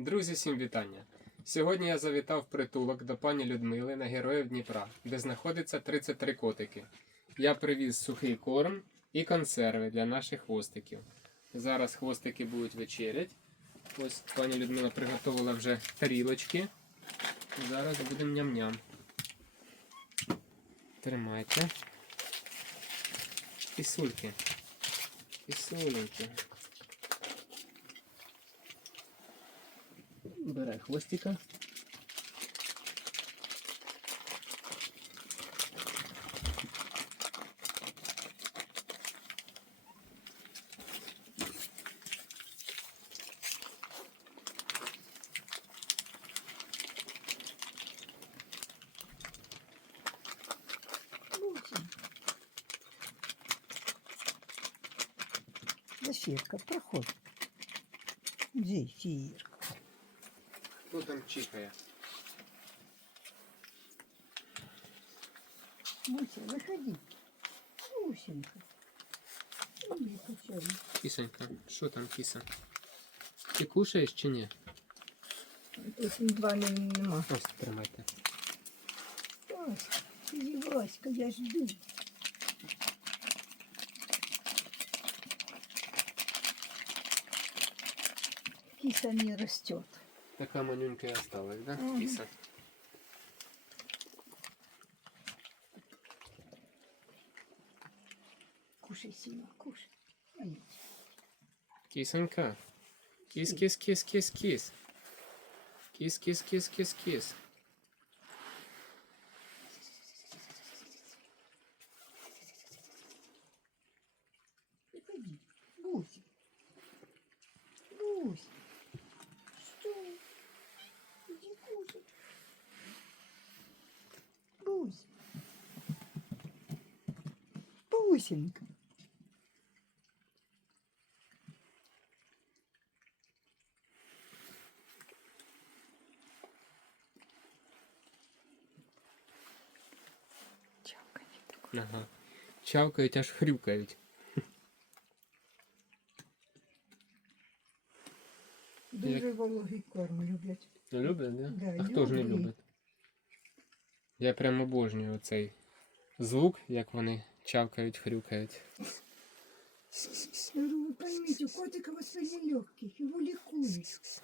Друзі, всім вітання! Сьогодні я завітав притулок до пані Людмили на Героїв Дніпра, де знаходиться 33 котики. Я привіз сухий корм і консерви для наших хвостиків. Зараз хвостики будуть вечерять. Ось пані Людмила приготувала вже тарілочки. Зараз будемо ням-ням. Тримайте. Кисульки. Кисуленьки. Бере хвостика. Зефірка, проходь. Зефірка. Хто там чихає? Муся, виходи. Мусенька. Ой, качай. Кисонька, що там киса? Ти кушаєш чи ні? Тут два не- нема. Ось тримайте. Ось, Васька, я жду. Киса не растет. Така манюнька і осталась, да? Мгм. Киса. Кушай, сильно, кушай. Ай, Кисонька. Кис, кис, Такое. Ага. Чавкають, аж хрюкають. Дуже вологий корм люблять. Люблять, да? Да, а хто ж не любить? Я прям обожнюю цей звук, як вони чавкають, хрюкають. Поймите, у котика воспаление легких, его ликуют.